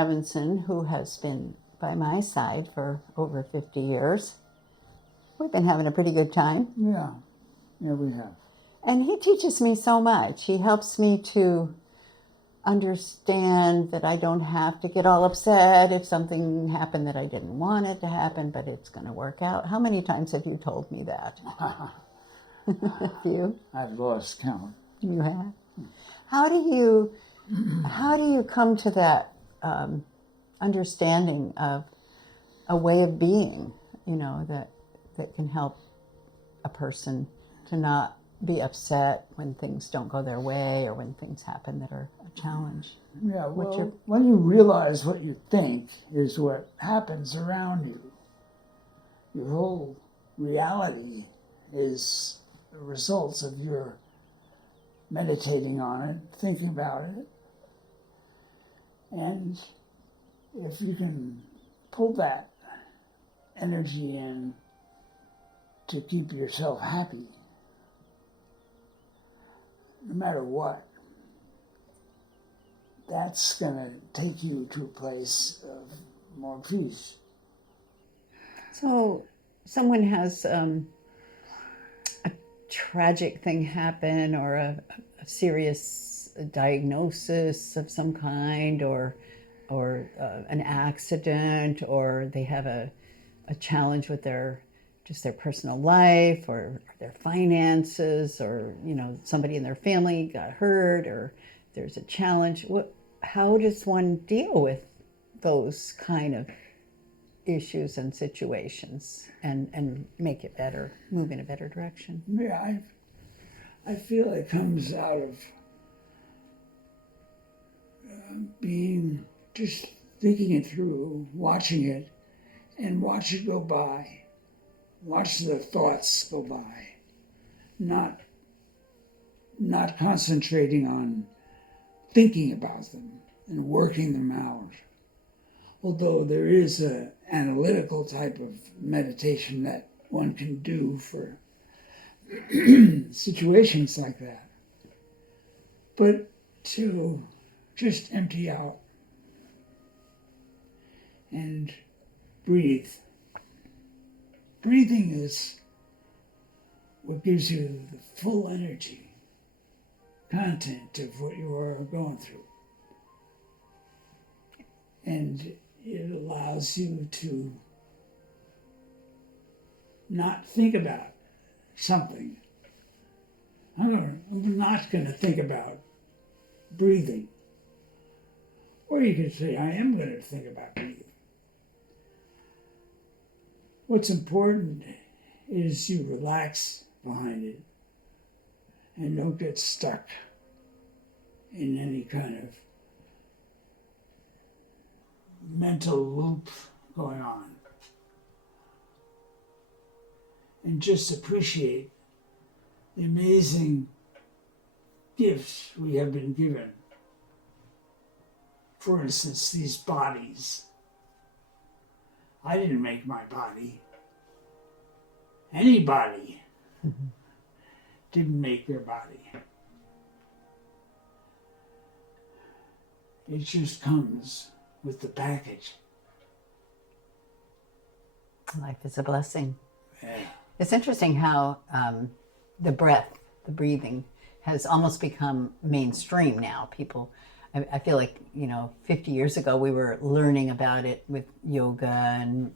Evenson, who has been by my side for over 50 years. We've been having a pretty good time. Yeah, we have. And he teaches me so much. He helps me to understand that I don't have to get all upset if something happened that I didn't want it to happen, but it's going to work out. How many times have you told me that? A few? I've lost count. You have? How do you come to that understanding of a way of being, that can help a person to not be upset when things don't go their way or when things happen that are a challenge? Yeah, well, when you realize what you think is what happens around you, your whole reality is the results of your meditating on it, thinking about it. And if you can pull that energy in to keep yourself happy, no matter what, that's going to take you to a place of more peace. So someone has a tragic thing happen, or a serious diagnosis of some kind, or an accident, or they have a challenge with their personal life or their finances, or somebody in their family got hurt, or there's a challenge. How does one deal with those kind of issues and situations and make it better, move in a better direction? Yeah, I feel it comes out of being, just thinking it through, watching it, and watch it go by. Watch the thoughts go by. Not concentrating on thinking about them and working them out. Although there is an analytical type of meditation that one can do for situations like that. But to just empty out and breathe. Breathing is what gives you the full energy, content of what you are going through. And it allows you to not think about something. I'm not going to think about breathing. Or you could say, I am going to think about breathing. What's important is you relax behind it and don't get stuck in any kind of mental loop going on. And just appreciate the amazing gifts we have been given. For instance, these bodies. I didn't make my body. Anybody didn't make their body. It just comes with the package. Life is a blessing. Yeah. It's interesting how the breath, the breathing, has almost become mainstream now. People, I feel like, 50 years ago we were learning about it with yoga and,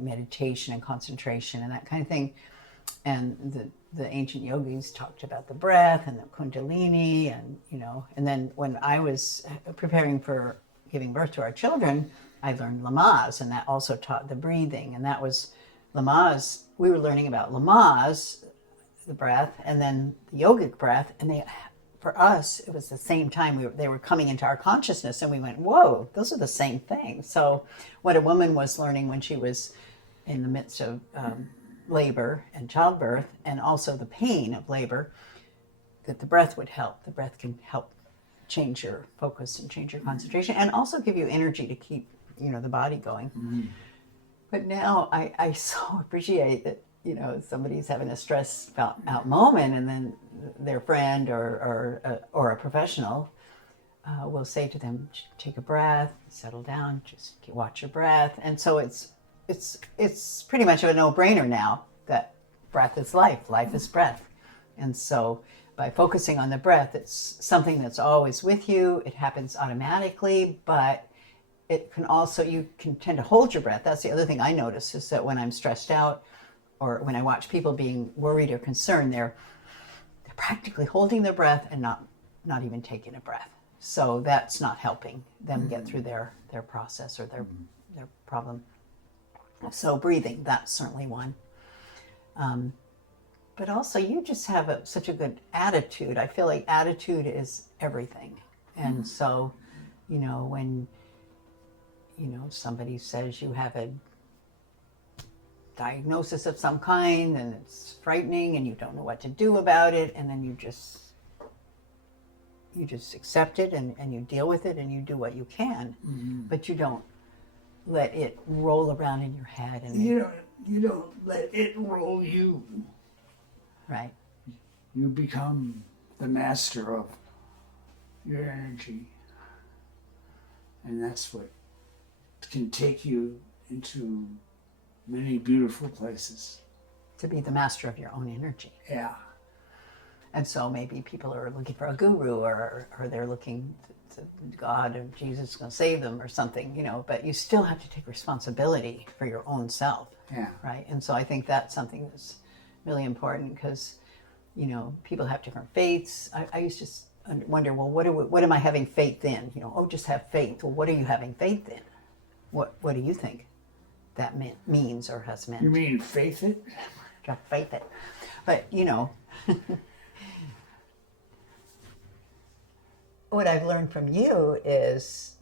meditation and concentration and that kind of thing. And the ancient yogis talked about the breath and the kundalini and, and then when I was preparing for giving birth to our children, I learned Lamaze, and that also taught the breathing. And that was Lamaze. We were learning about Lamaze, the breath, and then the yogic breath, and for us, it was the same time they were coming into our consciousness, and we went, whoa, those are the same thing. So what a woman was learning when she was in the midst of labor and childbirth, and also the pain of labor, that the breath would help. The breath can help change your focus and change your concentration, and also give you energy to keep, the body going. Mm-hmm. But now I so appreciate that, somebody's having a stressed out moment, and then their friend or a professional we'll say to them, take a breath, settle down, just watch your breath. And so it's pretty much a no-brainer now that breath is life, life is breath. And so by focusing on the breath, it's something that's always with you. It happens automatically, but it can also, you can tend to hold your breath. That's the other thing I notice, is that when I'm stressed out or when I watch people being worried or concerned, they're practically holding their breath and not even taking a breath. So that's not helping them get through their process or their problem. So breathing, that's certainly one. But also you just have such a good attitude. I feel like attitude is everything. And so, when, somebody says you have a diagnosis of some kind and it's frightening and you don't know what to do about it, and then you just accept it and you deal with it and you do what you can, but you don't let it roll around in your head. And you don't let it roll you. Right. You become the master of your energy, and that's what can take you into many beautiful places. To be the master of your own energy. Yeah. And so maybe people are looking for a guru, or they're looking to God or Jesus is going to save them or something, but you still have to take responsibility for your own self. Yeah. Right. And so I think that's something that's really important, because, people have different faiths. I used to wonder, well, what am I having faith in? Just have faith. Well, what are you having faith in? What do you think that means or has meant? You mean faith it? Just faith it. But, what I've learned from you is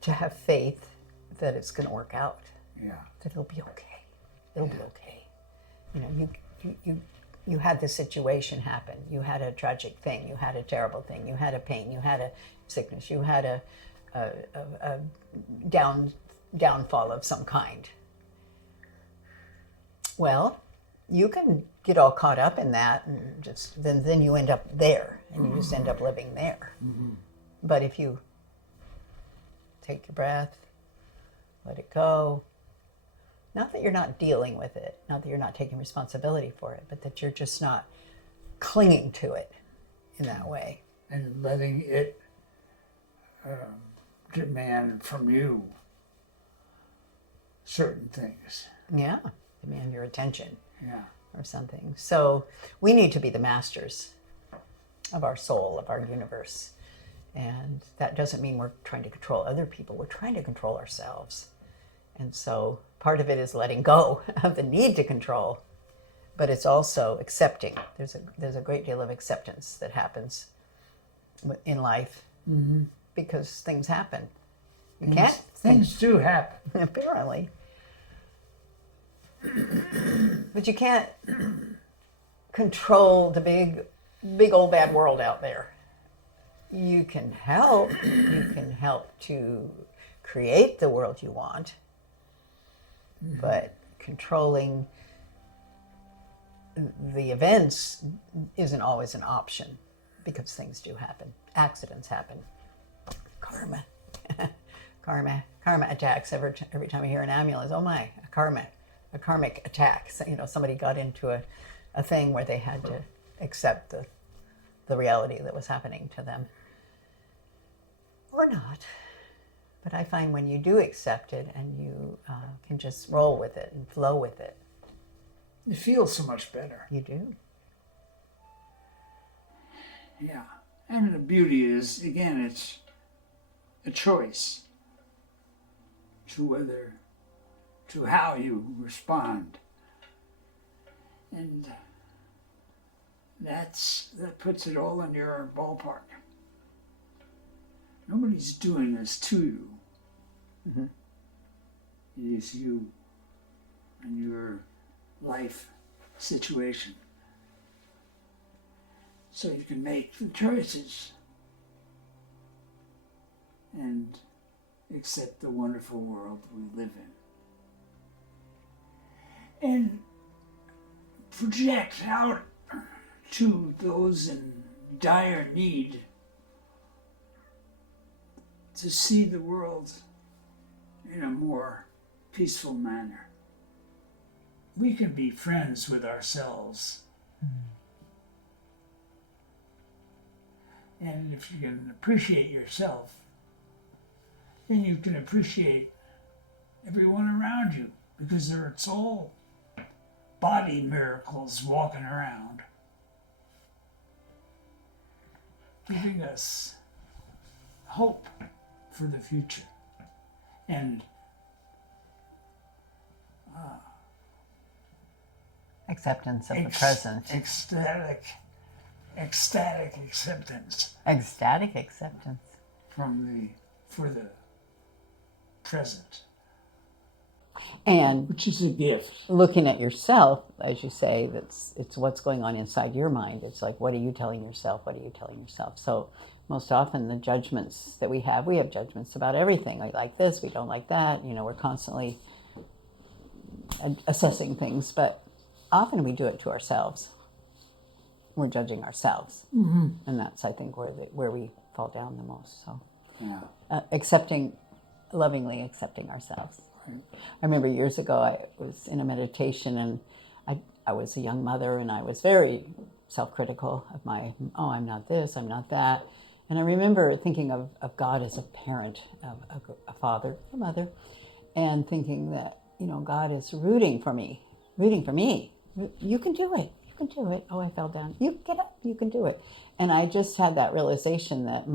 to have faith that it's going to work out. Yeah. That it'll be okay. It'll be okay. You had this situation happen. You had a tragic thing. You had a terrible thing. You had a pain. You had a sickness. You had a downfall of some kind. Well, you can get all caught up in that, and just then you end up there, and you just end up living there. Mm-hmm. But if you take your breath, let it go, not that you're not dealing with it, not that you're not taking responsibility for it, but that you're just not clinging to it in that way. And letting it demand from you certain things. Yeah, demand your attention. Yeah. Or something. So we need to be the masters of our soul, of our universe. And that doesn't mean we're trying to control other people. We're trying to control ourselves. And so part of it is letting go of the need to control, but it's also accepting. There's a great deal of acceptance that happens in life, because things happen. You can't. Things do happen. Apparently. But you can't control the big old bad world out there. You can help. You can help to create the world you want. But controlling the events isn't always an option, because things do happen. Accidents happen. Karma. Karma attacks every time I hear an ambulance. Oh my, a karmic attack. So, somebody got into a thing where they had to accept the reality that was happening to them. Or not. But I find when you do accept it and you can just roll with it and flow with it. It feels so much better. You do. Yeah. And the beauty is, again, it's a choice to how you respond. And that puts it all in your ballpark. Nobody's doing this to you. Mm-hmm. It is you and your life situation. So you can make the choices and accept the wonderful world we live in. And project out to those in dire need to see the world in a more peaceful manner. We can be friends with ourselves. And if you can appreciate yourself, then you can appreciate everyone around you, because it's all body miracles walking around, giving us hope for the future. And Acceptance of the present. ecstatic acceptance Ecstatic acceptance. for the present. And Which is a gift. looking at yourself, as you say, it's what's going on inside your mind. It's like, what are you telling yourself? What are you telling yourself? So most often the judgments that we have judgments about everything. We like this, we don't like that. We're constantly assessing things, but often we do it to ourselves. We're judging ourselves. Mm-hmm. And that's, I think, where we fall down the most. So lovingly accepting ourselves. I remember years ago I was in a meditation, and I was a young mother, and I was very self-critical of I'm not this, I'm not that. And I remember thinking of God as a parent, a father, a mother, and thinking that, God is rooting for me. You can do it. You can do it. Oh, I fell down. You get up. You can do it. And I just had that realization that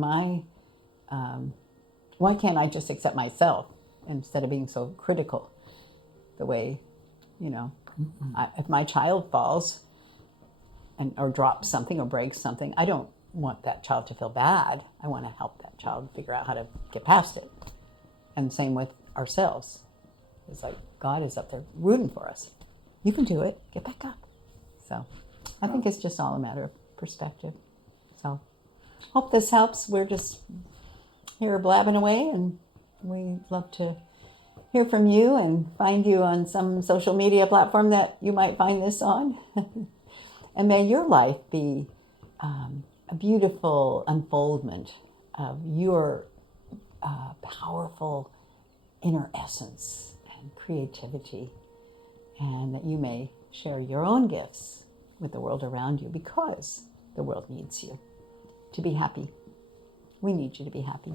why can't I just accept myself instead of being so critical? The way, if my child falls or drops something or breaks something, I don't want that child to feel bad. I want to help that child figure out how to get past it. And same with ourselves. It's like God is up there rooting for us. You can do it. Get back up. So I think it's just all a matter of perspective. So hope this helps. We're just here blabbing away, and we'd love to hear from you and find you on some social media platform that you might find this on. And may your life be a beautiful unfoldment of your powerful inner essence and creativity, and that you may share your own gifts with the world around you, because the world needs you to be happy. We need you to be happy.